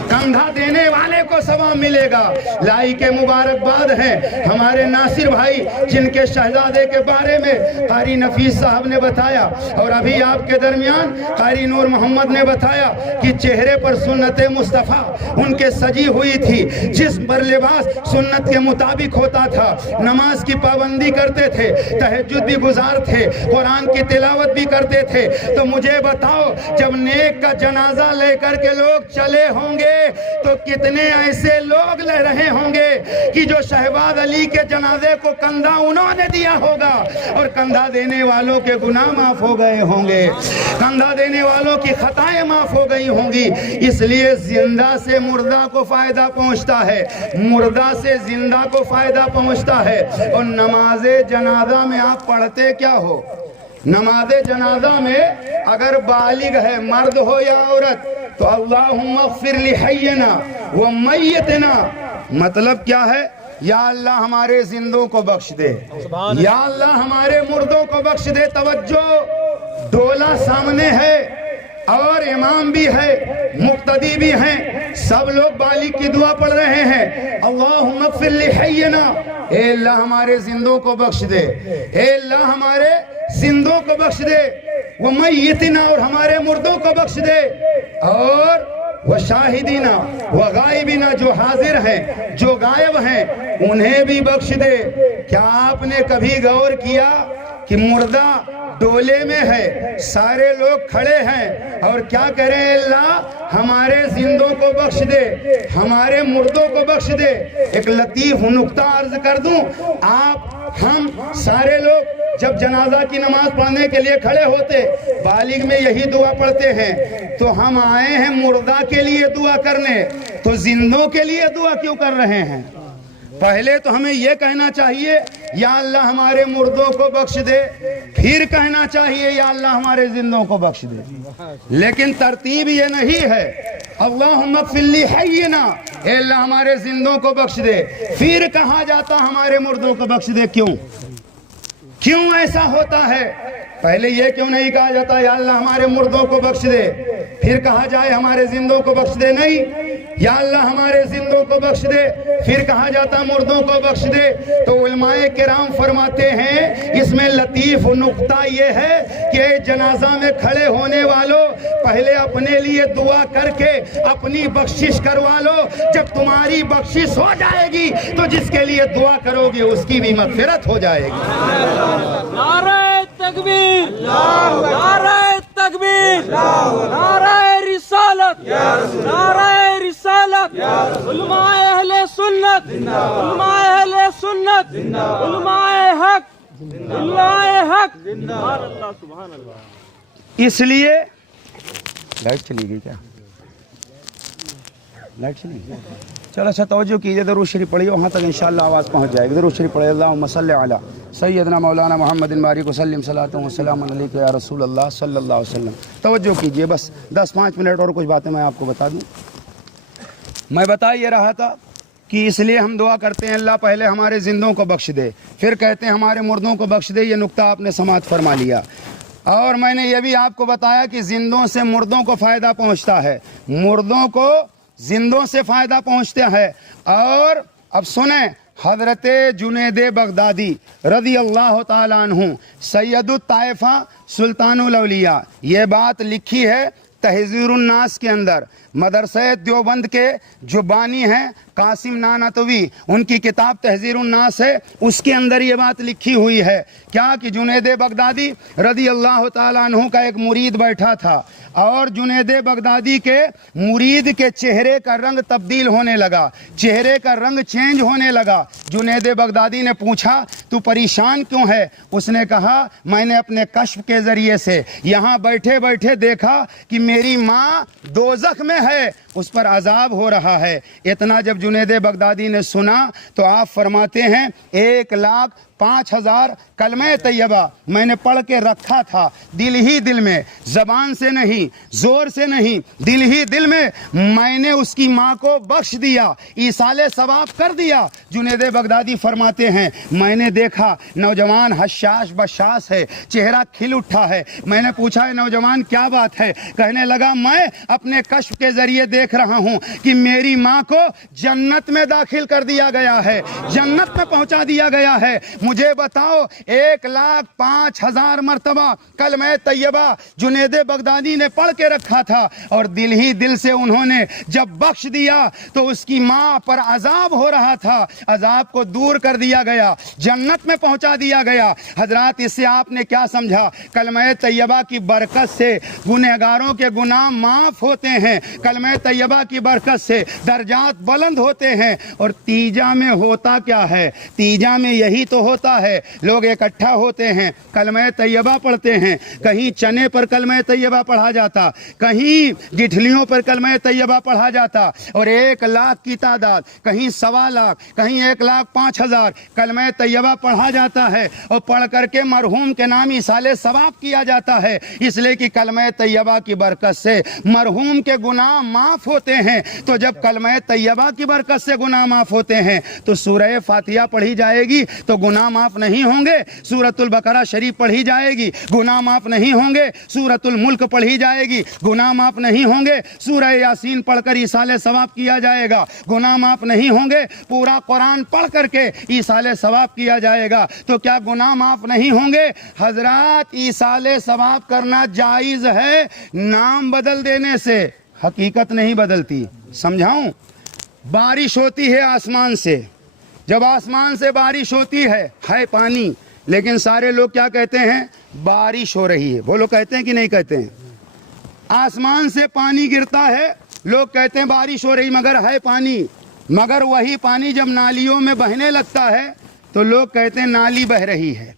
کندھا دینے والے کو ثواب ملے گا۔ لائی کے مبارکباد ہیں ہمارے ناصر بھائی، جن کے شہزادے کے بارے میں قاری نفیس صاحب نے بتایا، اور ابھی آپ کے درمیان قاری نور محمد نے بتایا کہ چہرے پر سنت مصطفیٰ ان کے سجی ہوئی تھی، جسم پر لباس سنت کے مطابق ہوتا تھا، نماز کی پابندی کرتے تھے، تہجد بھی گزار تھے، قرآن کی تلاوت بھی کرتے تھے۔ تو مجھے بتاؤ، جب نیک کا جنازہ لے کر کے لوگ چلے ہوں گے تو کتنے ایسے لوگ لے رہے ہوں گے کہ جو شہباز علی کے جنازے کو کندھا انہوں نے دیا ہوگا، اور کندھا دینے والوں کے گناہ معاف ہو گئے ہوں گے، کندھا دینے والوں کی خطائیں معاف ہو گئی ہوں گی۔ اس لیے زندہ سے مردہ کو فائدہ پہنچتا ہے، مردہ سے زندہ کو فائدہ پہنچتا ہے۔ اور نماز جنازہ میں آپ پڑھتے کیا ہو؟ نماز جنازہ میں اگر بالغ ہے، مرد ہو یا عورت، تو اللہم اغفر لحینا و میتنا، مطلب کیا ہے؟ یا اللہ ہمارے زندوں کو بخش دے، یا اللہ ہمارے مردوں کو بخش دے۔ توجہ، ڈولا سامنے ہے اور امام بھی ہے، مقتدی بھی ہیں، سب لوگ بالغ کی دعا پڑھ رہے ہیں، اللہم اغفر لحینا، اے اللہ ہمارے زندوں کو بخش دے، اے اللہ ہمارے زندوں کو بخش دے، ومیتنا، اور ہمارے مردوں کو بخش دے، اور و شاہدینا و غائبینا، جو حاضر ہیں جو غائب ہیں انہیں بھی بخش دے۔ کیا آپ نے کبھی غور کیا کہ مردہ ڈولے میں ہے، سارے لوگ کھڑے ہیں اور کیا کریں؟ اللہ ہمارے زندوں کو بخش دے، ہمارے مردوں کو بخش دے۔ ایک لطیف نکتہ عرض کر دوں، ہم سارے لوگ جب جنازہ کی نماز پڑھنے کے لیے کھڑے ہوتے، بالغ میں یہی دعا پڑھتے ہیں، تو ہم آئے ہیں مردہ کے لیے دعا کرنے، تو زندوں کے لیے دعا کیوں کر رہے ہیں؟ پہلے تو ہمیں یہ کہنا چاہیے یا اللہ ہمارے مردوں کو بخش دے، پھر کہنا چاہیے یا اللہ ہمارے زندوں کو بخش دے، لیکن ترتیب یہ نہیں ہے۔ اللہم اغفر لی حینا، اے اللہ ہمارے زندوں کو بخش دے، پھر کہا جاتا ہمارے مردوں کو بخش دے۔ کیوں ایسا ہوتا ہے؟ پہلے یہ کیوں نہیں کہا جاتا یا اللہ ہمارے مردوں کو بخش دے، پھر کہا جائے ہمارے زندوں کو بخش دے؟ نہیں، یا اللہ ہمارے زندوں کو بخش دے، پھر کہا جاتا مردوں کو بخش دے۔ تو علماء کرام فرماتے ہیں اس میں لطیف نقطہ یہ ہے کہ جنازہ میں کھڑے ہونے والوں پہلے اپنے لیے دعا کر کے اپنی بخشش کروا لو، جب تمہاری بخشش ہو جائے گی تو جس کے لیے دعا کرو گے اس کی بھی مغفرت ہو جائے گی۔ نعرہ تکبیر، نعرہ تکبیر، نعرہ رسالت، نعرہ رسالت، علماء اہل سنت، علماء اہل سنت، علماء حق، علماء حق، اللہ سبحان اللہ۔ اس لیے لائٹ چلی گئی کیا؟ لائٹ چلی گئی؟ چلو اچھا توجہ کیجئے، درود شریف پڑھیے، وہاں تک انشاءاللہ آواز پہنچ جائے گی۔ درود شریف پڑھیے، اللہم صلی علی سیدنا مولانا محمد بارک وسلم صلاۃ و سلام علیک یا رسول اللہ صلی اللہ علیہ وسلم۔ توجہ کیجئے، بس 10-5 منٹ اور کچھ باتیں میں آپ کو بتا دوں۔ میں بتا یہ رہا تھا کہ اس لیے ہم دعا کرتے ہیں اللہ پہلے ہمارے زندوں کو بخش دے، پھر کہتے ہیں ہمارے مردوں کو بخش دے۔ یہ نقطہ آپ نے سماعت فرما لیا، اور میں نے یہ بھی آپ کو بتایا کہ زندوں سے مردوں کو فائدہ پہنچتا ہے، مردوں کو زندوں سے فائدہ پہنچتا ہے۔ اور اب سنیں، حضرت جنید بغدادی رضی اللہ تعالیٰ عنہ، سید الطائفہ سلطان الاولیاء، یہ بات لکھی ہے تحذیر الناس کے اندر۔ مدرسہ دیوبند کے جو بانی ہیں قاسم نانوتوی، ان کی کتاب تحذیر الناس ہے، اس کے اندر یہ بات لکھی ہوئی ہے کیا کہ جنید بغدادی رضی اللہ تعالیٰ عنہ کا ایک مرید بیٹھا تھا، اور جنید بغدادی کے مرید کے چہرے کا رنگ تبدیل ہونے لگا، چہرے کا رنگ چینج ہونے لگا۔ جنید بغدادی نے پوچھا تو پریشان کیوں ہے؟ اس نے کہا میں نے اپنے کشف کے ذریعے سے یہاں بیٹھے بیٹھے دیکھا کہ میری ماں دوزخ میں ہے، اس پر عذاب ہو رہا ہے۔ اتنا جب جنید بغدادی نے سنا تو آپ فرماتے ہیں 1,05,000 کلمہ طیبہ میں نے پڑھ کے رکھا تھا، دل ہی دل میں، زبان سے نہیں، زور سے نہیں، دل ہی دل میں نے اس کی ماں کو بخش دیا، ایصال ثواب کر دیا۔ جنید بغدادی فرماتے ہیں میں نے دیکھا نوجوان حشاش بشاش ہے، چہرہ کھل اٹھا ہے۔ میں نے پوچھا نوجوان کیا بات ہے؟ کہنے لگا میں اپنے کشف کے ذریعے دیکھ رہا ہوں کہ میری ماں کو جنت میں داخل کر دیا گیا ہے، جنت میں پہنچا دیا گیا ہے۔ مجھے بتاؤ 1,05,000 مرتبہ کلمہ طیبہ جنید بغدادی نے پڑھ کے رکھا تھا، اور دل ہی دل سے انہوں نے جب بخش دیا تو اس کی ماں پر عذاب ہو رہا تھا، عذاب کو دور کر دیا گیا، جنت میں پہنچا دیا گیا۔ حضرات اس سے آپ نے کیا سمجھا؟ کلمہ طیبہ کی برکت سے گنہگاروں کے گناہ معاف ہوتے ہیں، کلمہ طیبہ کی برکت سے درجات بلند ہوتے ہیں۔ اور تیجا میں ہوتا کیا ہے؟ تیجا میں یہی تو ہوتا ہے، لوگ اکٹھا ہوتے ہیں، کلمہ طیبہ پڑھتے ہیں، کہیں چنے پر کلمہ طیبہ پڑھا جاتا، کہیں گٹھلیوں پر کلمہ طیبہ پڑھا جاتا، اور 1,00,000 کی تعداد، کہیں 1,25,000، کہیں 1,05,000 کلمہ طیبہ پڑھا جاتا ہے، اور پڑھ کر کے مرحوم کے نام ایصال ثواب کیا جاتا ہے، اس لیے کہ کلمہ طیبہ کی برکت سے مرحوم کے گناہ معاف ہوتے ہیں۔ تو جب کلمہ طیبہ کی برکت سے گناہ معاف ہوتے ہیں تو سورہ فاتحہ پڑھی جائے گی تو گناہ معاف نہیں ہوں گے، سورۃ البقرہ شریف پڑھی جائے گی گناہ معاف نہیں ہوں گے، سورۃ الملک پڑھی جائے گی گناہ معاف نہیں ہوں گے، سورہ یاسین پڑھ کر ایصال ثواب کیا جائے گا گناہ معاف نہیں ہوں گے، پورا قرآن پڑھ کر کے ایصال ثواب کیا جائے گا تو کیا گناہ معاف نہیں ہوں گے؟ حضرات ایصال ثواب کرنا جائز ہے نام بدل دینے سے، حقیقت نہیں بدلتی. سمجھاؤں؟ بارش ہوتی ہے آسمان سے, جب آسمان سے بارش ہوتی ہے پانی, لیکن سارے لوگ کیا کہتے ہیں؟ بارش ہو رہی ہے. وہ لوگ کہتے ہیں کہ نہیں کہتے ہیں؟ آسمان سے پانی گرتا ہے, لوگ کہتے ہیں بارش ہو رہی, مگر ہے پانی. مگر وہی پانی جب نالیوں میں بہنے لگتا ہے تو لوگ کہتے ہیں نالی بہ رہی ہے.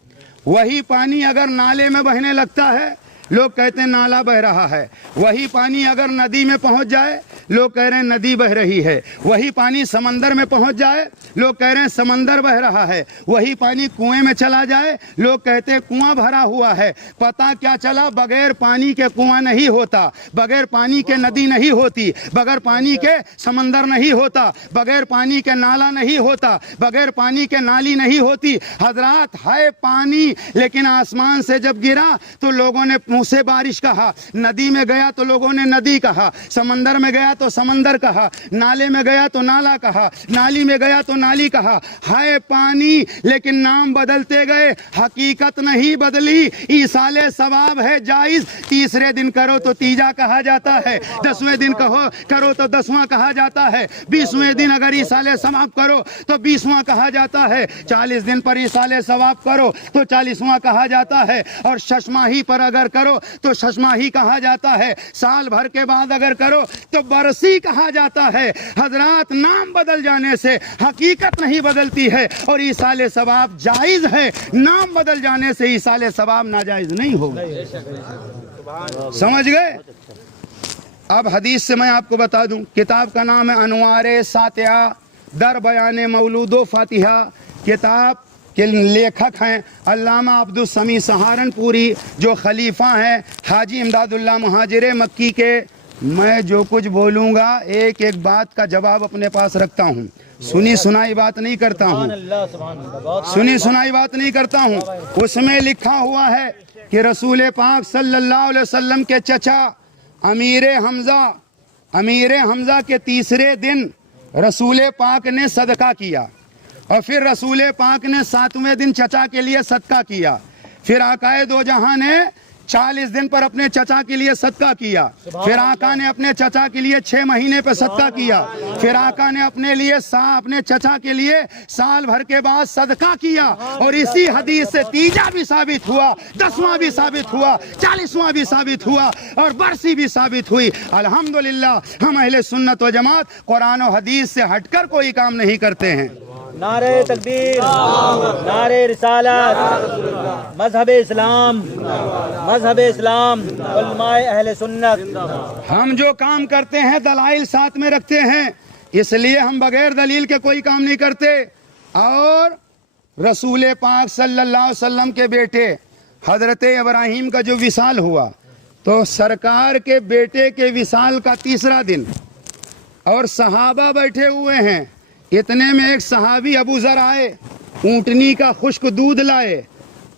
وہی پانی اگر نالے میں بہنے لگتا ہے, لوگ کہتے ہیں نالا بہ رہا ہے. وہی پانی اگر ندی میں پہنچ جائے, لوگ کہہ رہے ہیں ندی بہ رہی ہے. وہی پانی سمندر میں پہنچ جائے, لوگ کہہ رہے ہیں سمندر بہ رہا ہے. وہی پانی کنویں میں چلا جائے, لوگ کہتے ہیں کنواں بھرا ہوا ہے. پتہ کیا چلا؟ بغیر پانی کے کنواں نہیں ہوتا, بغیر پانی کے ندی نہیں ہوتی, بغیر پانی کے سمندر نہیں ہوتا, بغیر پانی کے نالا نہیں ہوتا, بغیر پانی کے نالی نہیں ہوتی. حضرات ہے پانی, لیکن آسمان سے جب گرا تو لوگوں نے منہ سے بارش کہا, ندی میں گیا تو لوگوں نے ندی کہا, سمندر میں گیا تو سمندر کہا, نالے میں گیا تو نالا کہا, نالی میں گیا تو نالی کہا. ہے پانی لیکن نام بدلتے گئے, حقیقت نہیں بدلی. ایصال ثواب ہے جائز, تیسرے دن کرو تو تیجا کہا جاتا ہے, 10ویں دن کرو تو 10واں کہا جاتا ہے, 20ویں دن اگر ایصال ثواب کرو تو 20واں کہا جاتا ہے, 40 دن پر ایصال ثواب کرو تو 40واں کہا جاتا ہے, اور ششماہی پر اگر کرو تو ششماہی کہا جاتا ہے, سال بھر کے بعد اگر کرو تو برسی کہا جاتا ہے. حضرات نام بدل جانے سے حقیقت نہیں بدلتی ہے, اور ایصال ثواب جائز ہے, نام بدل جانے سے ایصال ثواب ناجائز نہیں ہوگا. سمجھ گئے؟ اب حدیث سے میں آپ کو بتا دوں, کتاب کا نام ہے انوار ساتیہ در بیان مولود و فاتحہ. کتاب کے لیکھک ہیں علامہ عبدالسمیع سہارنپوری, جو خلیفہ ہیں حاجی امداد اللہ مہاجر مکی کے. میں جو کچھ بولوں گا ایک ایک بات کا جواب اپنے پاس رکھتا ہوں, سنی سنائی بات نہیں کرتا ہوں, سنی سنائی بات نہیں کرتا ہوں. اس میں لکھا ہوا ہے کہ رسول پاک صلی اللہ علیہ وسلم کے چچا امیر حمزہ کے تیسرے دن رسول پاک نے صدقہ کیا, اور پھر رسول پاک نے 7ویں دن چچا کے لیے صدقہ کیا. پھر آقائے دو جہاں نے 40 دن پر اپنے چچا کے لیے صدقہ کیا. پھر آقا نے اپنے چچا کے لیے 6 مہینے پہ صدقہ کیا. پھر آقا نے اپنے چچا کے لیے سال بھر کے بعد صدقہ کیا. اور اسی حدیث سے تیجا بھی ثابت ہوا, 10واں بھی ثابت ہوا, 40واں بھی ثابت ہوا, اور برسی بھی ثابت ہوئی. الحمدللہ ہم اہل سنت و جماعت قرآن و حدیث سے ہٹ کر کوئی کام نہیں کرتے ہیں. نعرہ تکبیر, نعرہ رسالت, مذہب اسلام, مذہب اسلام, علماء اہل سنت. ہم جو کام کرتے ہیں دلائل ساتھ میں رکھتے ہیں, اس لیے ہم بغیر دلیل کے کوئی کام نہیں کرتے. اور رسول پاک صلی اللہ علیہ وسلم کے بیٹے حضرت ابراہیم کا جو وصال ہوا, تو سرکار کے بیٹے کے وصال کا تیسرا دن, اور صحابہ بیٹھے ہوئے ہیں. اتنے میں ایک صحابی ابو ذر آئے, اونٹنی کا خشک دودھ لائے,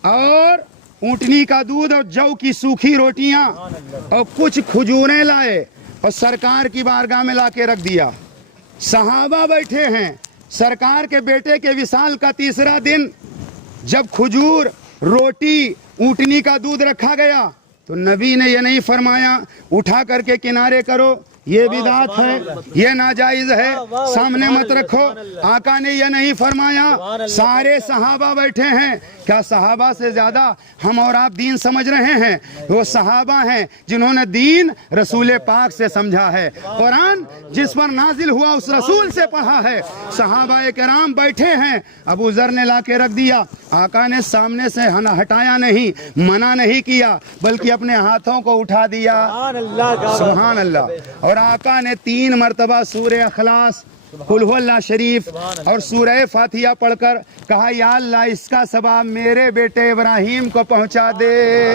اور اونٹنی کا دودھ اور جو کی سوکھی روٹیاں اور کچھ کھجوریں لائے, اور سرکار کی بارگاہ میں لا کے رکھ دیا. صحابہ بیٹھے ہیں, سرکار کے بیٹے کے وصال کا تیسرا دن جب کھجور, روٹی, اونٹنی کا دودھ رکھا گیا, تو نبی نے یہ نہیں فرمایا اٹھا کر کے کنارے کرو, یہ بدعت ہے, یہ ناجائز ہے, سامنے مت رکھو. آقا نے یہ نہیں فرمایا. سارے صحابہ بیٹھے ہیں. کیا صحابہ سے زیادہ ہم اور آپ دین سمجھ رہے ہیں؟ وہ صحابہ ہیں جنہوں نے دین رسول پاک سے سمجھا ہے, قرآن جس پر نازل ہوا اس رسول سے پڑھا ہے. صحابہ کرام بیٹھے ہیں, ابو ذر نے لا کے رکھ دیا. آقا نے سامنے سے ہٹایا نہیں, منع نہیں کیا, بلکہ اپنے ہاتھوں کو اٹھا دیا. سبحان اللہ. اور آقا نے 3 مرتبہ سورہ اخلاص, قل هو اللہ شریف اور سورہ فاتحہ پڑھ کر کہا, یا اللہ اس کا ثواب میرے بیٹے ابراہیم کو پہنچا دے.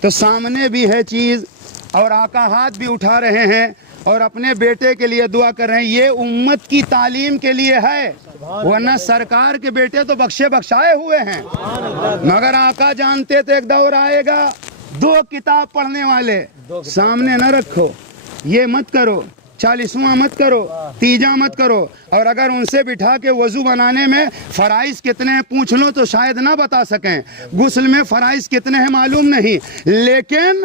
تو سامنے بھی ہے چیز, اور آقا ہاتھ بھی اٹھا رہے ہیں اور اپنے بیٹے کے لیے دعا کر رہے ہیں. یہ امت کی تعلیم کے لیے ہے, ورنہ سرکار کے بیٹے تو بخشے بخشائے ہوئے ہیں. مگر آقا جانتے تھے ایک دور آئے گا 2 کتاب پڑھنے والے سامنے نہ رکھو, یہ مت کرو, 40واں مت کرو, تیجا مت کرو. اور اگر ان سے بٹھا کے وضو بنانے میں فرائض کتنے ہیں پوچھ لو تو شاید نہ بتا سکیں, غسل میں فرائض کتنے ہیں معلوم نہیں, لیکن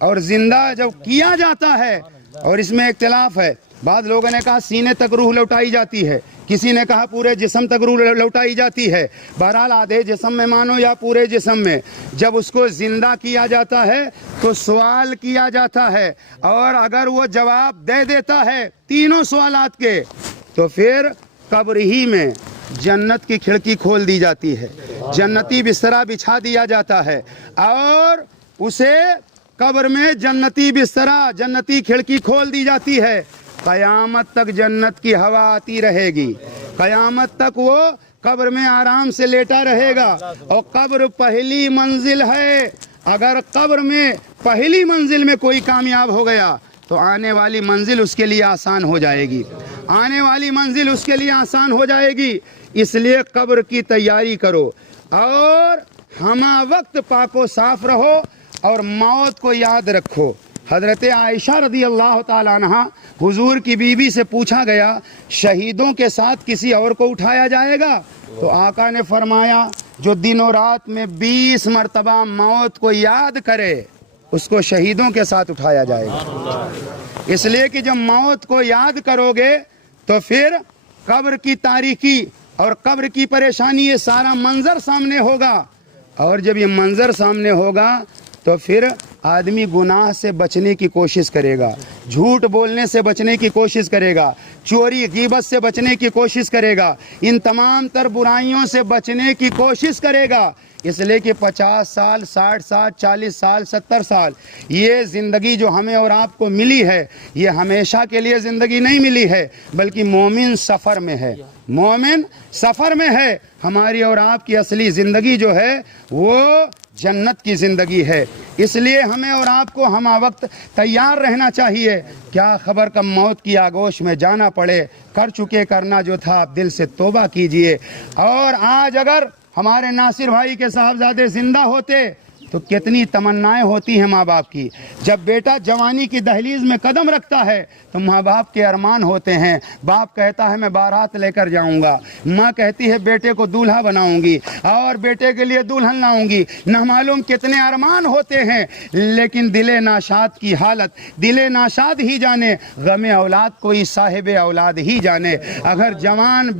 اور زندہ جب کیا جاتا ہے، اور اس میں اختلاف ہے، بعض لوگوں نے کہا سینے تک روح لوٹائی جاتی ہے، کسی نے کہا پورے جسم تک روح لوٹائی جاتی ہے، بہرحال آدھے جسم میں مانو یا پورے جسم میں، جب اس کو زندہ کیا جاتا ہے تو سوال کیا جاتا ہے، اور اگر وہ جواب دے دیتا ہے تینوں سوالات کے تو پھر قبر ہی میں جنت کی کھڑکی کھول دی جاتی ہے، جنتی بستر بچھا دیا جاتا ہے، اور اسے قبر میں جنتی بستر، جنتی کھڑکی کھول دی جاتی ہے، قیامت تک جنت کی ہوا آتی رہے گی، قیامت تک وہ قبر میں آرام سے لیٹا رہے گا، اور قبر پہلی منزل ہے، اگر قبر میں پہلی منزل میں کوئی کامیاب ہو گیا تو آنے والی منزل اس کے لیے آسان ہو جائے گی، آنے والی منزل اس کے لیے آسان ہو جائے گی، اس لیے قبر کی تیاری کرو، اور ہمہ وقت پاک و صاف رہو، اور موت کو یاد رکھو۔ حضرت عائشہ رضی اللہ تعالیٰ عنہ، حضور کی بیوی سے پوچھا گیا شہیدوں کے ساتھ کسی اور کو اٹھایا جائے گا؟ تو آقا نے فرمایا جو دن و رات میں 20 مرتبہ موت کو یاد کرے اس کو شہیدوں کے ساتھ اٹھایا جائے گا، اس لیے کہ جب موت کو یاد کرو گے تو پھر قبر کی تاریکی اور قبر کی پریشانی یہ سارا منظر سامنے ہوگا، اور جب یہ منظر سامنے ہوگا تو پھر آدمی گناہ سے بچنے کی کوشش کرے گا، جھوٹ بولنے سے بچنے کی کوشش کرے گا، چوری غیبت سے بچنے کی کوشش کرے گا، ان تمام تر برائیوں سے بچنے کی کوشش کرے گا، اس لیے کہ 50 سال 60 سال 40 سال 70 سال یہ زندگی جو ہمیں اور آپ کو ملی ہے یہ ہمیشہ کے لیے زندگی نہیں ملی ہے، بلکہ مومن سفر میں ہے، مومن سفر میں ہے، ہماری اور آپ کی اصلی زندگی جو ہے وہ جنت کی زندگی ہے، اس لیے ہمیں اور آپ کو ہمہ وقت تیار رہنا چاہیے، کیا خبر کب موت کی آگوش میں جانا پڑے، کر چکے کرنا جو تھا آپ دل سے توبہ کیجئے۔ اور آج اگر ہمارے ناصر بھائی کے صاحبزادے زندہ ہوتے تو کتنی تمنائیں ہوتی ہیں ماں باپ کی، جب بیٹا جوانی کی دہلیز میں قدم رکھتا ہے تو ماں باپ کے ارمان ہوتے ہیں، باپ کہتا ہے میں بارات لے کر جاؤں گا، ماں کہتی ہے بیٹے کو دولہا بناؤں گی اور بیٹے کے لیے دلہن لاؤں گی، نہ معلوم کتنے ارمان ہوتے ہیں، لیکن دل ناشاد کی حالت دل ناشاد ہی جانے، غم اولاد کوئی صاحب اولاد ہی جانے۔ اگر جوان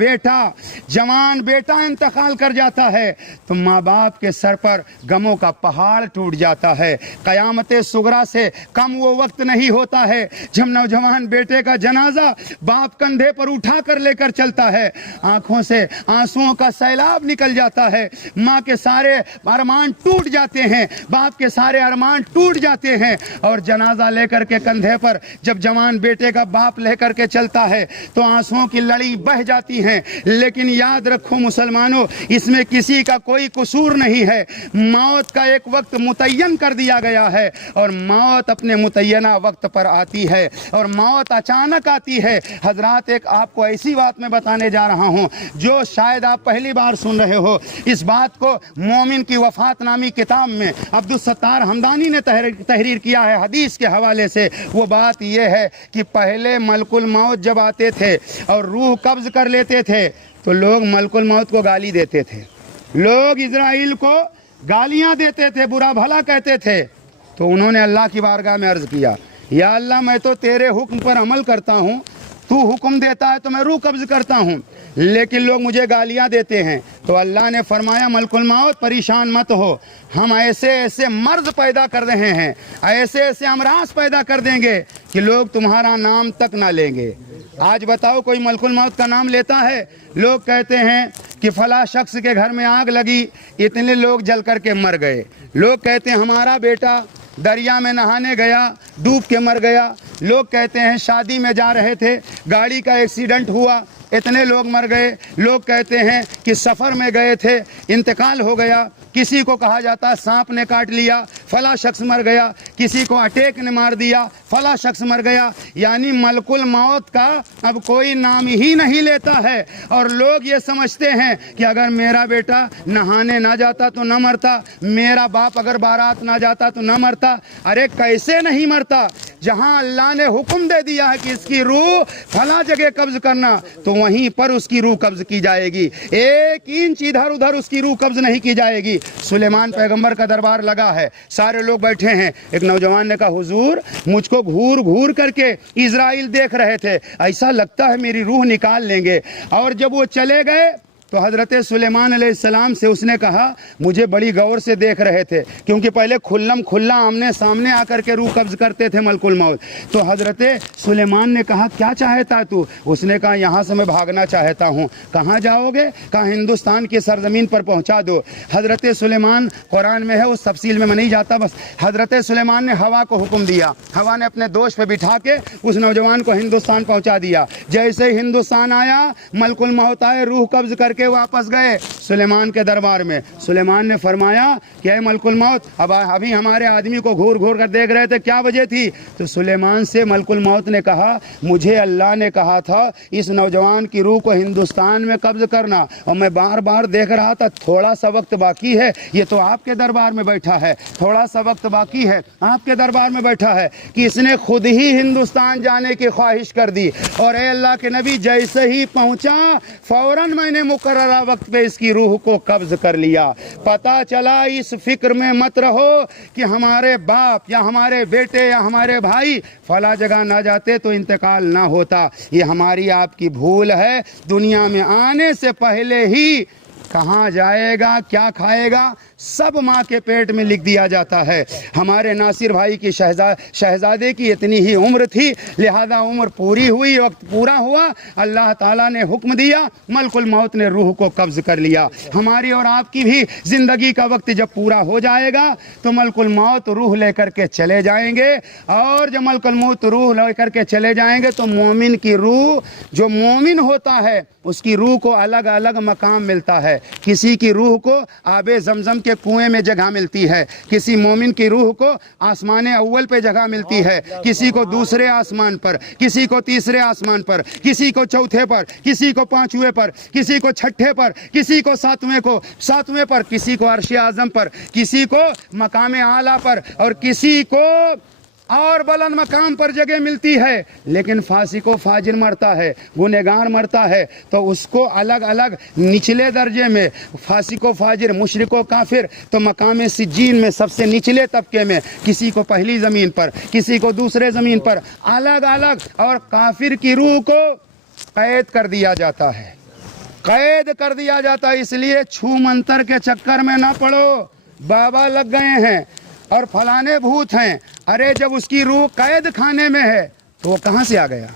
بیٹا انتقال کر جاتا ہے تو ماں باپ کے سر پر غموں کا پہاڑ ٹوٹ جاتا ہے، قیامت صغریٰ سے کم وہ وقت نہیں ہوتا ہے جب نوجوان بیٹے کا جنازہ باپ کندھے پر اٹھا کر لے کر چلتا ہے، آنکھوں سے آنسوؤں کا سیلاب نکل جاتا ہے، ماں کے سارے ارمان ٹوٹ جاتے ہیں، باپ کے سارے ارمان ٹوٹ جاتے ہیں، اور جنازہ لے کر کے کندھے پر جب جوان بیٹے کا باپ لے کر کے چلتا ہے تو آنسوؤں کی لڑی بہہ جاتی ہیں، لیکن یاد رکھو مسلمانوں اس میں کسی کا کوئی قصور نہیں ہے، موت کا ایک وقت متعین کر دیا گیا ہے، اور موت اپنے متعینہ وقت پر آتی ہے، اور موت اچانک آتی ہے۔ حضرات ایک آپ کو ایسی بات میں بتانے جا رہا ہوں جو شاید آپ پہلی بار سن رہے ہو، اس بات کو مومن کی وفات نامی کتاب میں عبدالستار حمدانی نے تحریر کیا ہے حدیث کے حوالے سے۔ وہ بات یہ ہے کہ پہلے ملک الموت جب آتے تھے اور روح قبض کر لیتے تھے تو لوگ ملک الموت کو گالی دیتے تھے، لوگ اسرائیل کو گالیاں دیتے تھے، برا بھلا کہتے تھے، تو انہوں نے اللہ کی بارگاہ میں عرض کیا یا اللہ میں تو تیرے حکم پر عمل کرتا ہوں، تو حکم دیتا ہے تو میں روح قبض کرتا ہوں، لیکن لوگ مجھے گالیاں دیتے ہیں۔ تو اللہ نے فرمایا ملک الموت پریشان مت ہو، ہم ایسے ایسے مرض پیدا کر رہے ہیں، ایسے ایسے امراض پیدا کر دیں گے کہ لوگ تمہارا نام تک نہ لیں گے۔ آج بتاؤ کوئی ملک الموت کا نام لیتا ہے؟ لوگ کہتے ہیں کہ فلاں شخص کے گھر میں آگ لگی، اتنے لوگ جل کر کے مر گئے، لوگ کہتے ہیں ہمارا بیٹا دریا میں نہانے گیا ڈوب کے مر گیا، لوگ کہتے ہیں شادی میں جا رہے تھے گاڑی کا ایکسیڈنٹ ہوا اتنے لوگ مر گئے، لوگ کہتے ہیں کہ سفر میں گئے تھے انتقال ہو گیا، کسی کو کہا جاتا ہے سانپ نے کاٹ لیا فلاں شخص مر گیا، کسی کو اٹیک نے مار دیا فلاں شخص مر گیا، یعنی ملک الموت کا اب کوئی نام ہی نہیں لیتا ہے، اور لوگ یہ سمجھتے ہیں کہ اگر میرا بیٹا نہانے نہ جاتا تو نہ مرتا، میرا باپ اگر بارات نہ جاتا تو نہ مرتا۔ ارے کیسے نہیں مرتا؟ جہاں اللہ نے حکم دے دیا ہے کہ اس کی روح فلاں جگہ قبض کرنا تو وہیں پر اس کی روح قبض کی جائے گی، 1 انچ ادھر ادھر اس کی روح قبض نہیں کی جائے گی۔ سلیمان پیغمبر کا دربار لگا ہے، سارے لوگ بیٹھے ہیں۔ ایک نوجوان نے کہا حضور مجھ کو گھور گھور کر کے اسرائیل دیکھ رہے تھے، ایسا لگتا ہے میری روح نکال لیں گے۔ اور جب وہ چلے گئے تو حضرت سلیمان علیہ السلام سے اس نے کہا مجھے بڑی غور سے دیکھ رہے تھے، کیونکہ پہلے کھلم کھلا آمنے سامنے آ کر کے روح قبض کرتے تھے ملک الموت۔ تو حضرت سلیمان نے کہا کیا چاہتا تو؟ اس نے کہا یہاں سے میں بھاگنا چاہتا ہوں۔ کہاں جاؤ گے؟ کہا ہندوستان کی سرزمین پر پہنچا دو۔ حضرت سلیمان، قرآن میں ہے اس تفصیل میں نہیں جاتا، بس حضرت سلیمان نے ہوا کو حکم دیا، ہوا نے اپنے دوش پہ بٹھا کے اس نوجوان کو ہندوستان پہنچا دیا۔ جیسے ہی ہندوستان آیا ملک الموت آئے، روح قبض کر کے واپس گئے سلیمان کے دربار میں۔ سلیمان نے فرمایا کہ اے ملک الموت، ابھی ہمارے آدمی کو گھور گھور کر دیکھ رہے تھے، کیا وجہ تھی؟ تو سلیمان سے ملک الموت نے کہا مجھے اللہ نے کہا تھا اس نوجوان کی روح کو ہندوستان میں قبض کرنا، اور میں بار بار دیکھ رہا تھا تھوڑا سا وقت باقی ہے، یہ تو آپ کے دربار میں بیٹھا ہے، تھوڑا سا وقت باقی ہے، آپ کے دربار میں بیٹھا ہے، کہ اس نے خود ہی ہندوستان جانے کی خواہش کر دی۔ اور اے اللہ کے نبی جیسے ہی پہنچا فوراً میں نے مقررہ وقت پہ اس کی روح کو قبض کر لیا۔ پتا چلا اس فکر میں مت رہو کہ ہمارے باپ یا ہمارے بیٹے یا ہمارے بھائی فلاں جگہ نہ جاتے تو انتقال نہ ہوتا، یہ ہماری آپ کی بھول ہے۔ دنیا میں آنے سے پہلے ہی کہاں جائے گا، کیا کھائے گا، سب ماں کے پیٹ میں لکھ دیا جاتا ہے۔ ہمارے ناصر بھائی کی شہزادے کی اتنی ہی عمر تھی، لہذا عمر پوری ہوئی، وقت پورا ہوا، اللہ تعالیٰ نے حکم دیا، ملک الموت نے روح کو قبض کر لیا۔ ہماری اور آپ کی بھی زندگی کا وقت جب پورا ہو جائے گا تو ملک الموت روح لے کر کے چلے جائیں گے، اور جب ملک الموت روح لے کر کے چلے جائیں گے تو مومن کی روح، جو مومن ہوتا ہے اس کی روح کو الگ الگ مقام ملتا ہے۔ کسی کی روح کو آب زمزم کے کنویں میں جگہ ملتی ہے، کسی مومن کی روح کو آسمان اول پہ جگہ ملتی ہے، کسی کو دوسرے آسمان پر، کسی کو تیسرے آسمان پر، کسی کو چوتھے پر، کسی کو پانچویں پر، کسی کو چھٹے پر، کسی کو ساتویں پر، کسی کو عرش اعظم پر، کسی کو مقام اعلیٰ پر، اور کسی کو اور بلند مقام پر جگہ ملتی ہے۔ لیکن فاسق و فاجر مرتا ہے، گنہگار مرتا ہے تو اس کو الگ الگ نچلے درجے میں، فاسق و فاجر، مشرک و کافر تو مقام سجین میں سب سے نچلے طبقے میں، کسی کو پہلی زمین پر، کسی کو دوسرے زمین پر، الگ الگ۔ اور کافر کی روح کو قید کر دیا جاتا ہے، قید کر دیا جاتا ہے۔ اس لیے چھو منتر کے چکر میں نہ پڑو، بابا لگ گئے ہیں اور فلانے بھوت ہیں۔ ارے جب اس کی روح قید خانے میں ہے تو وہ کہاں سے آ گیا،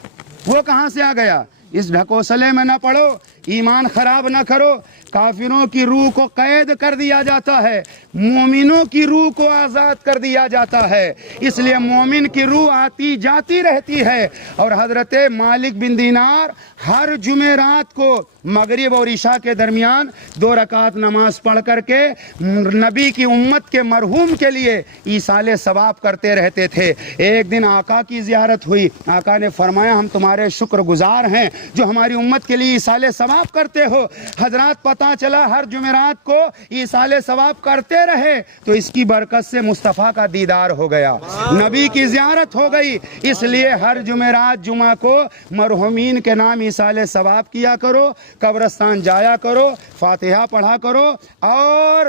وہ کہاں سے آ گیا؟ اس ڈھکوسلے میں نہ پڑو، ایمان خراب نہ کرو۔ کافروں کی روح کو قید کر دیا جاتا ہے، مومنوں کی روح کو آزاد کر دیا جاتا ہے۔ اس لیے مومن کی روح آتی جاتی رہتی ہے۔ اور حضرت مالک بن دینار ہر جمعرات کو مغرب اور عشاء کے درمیان 2 رکعت نماز پڑھ کر کے نبی کی امت کے مرحوم کے لیے ایصال ثواب کرتے رہتے تھے۔ ایک دن آقا کی زیارت ہوئی، آقا نے فرمایا ہم تمہارے شکر گزار ہیں جو ہماری امت کے لیے ایصال ثواب کرتے ہو۔ حضرات پتہ چلا ہر جمعرات کو ایصال ثواب کرتے رہے تو اس کی برکت سے مصطفیٰ کا دیدار ہو گیا، نبی کی زیارت ہو گئی۔ اس لیے ہر جمعرات جمعہ کو مرحومین کے نام ایصال ثواب کیا کرو، قبرستان جایا کرو، فاتحہ پڑھا کرو اور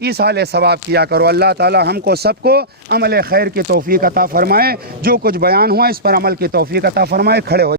ایصال ثواب کیا کرو۔ اللہ تعالی ہم کو سب کو عمل خیر کی توفیق عطا فرمائے۔ جو کچھ بیان ہوا اس پر عمل کی توفیق عطا فرمائے۔ کھڑے ہو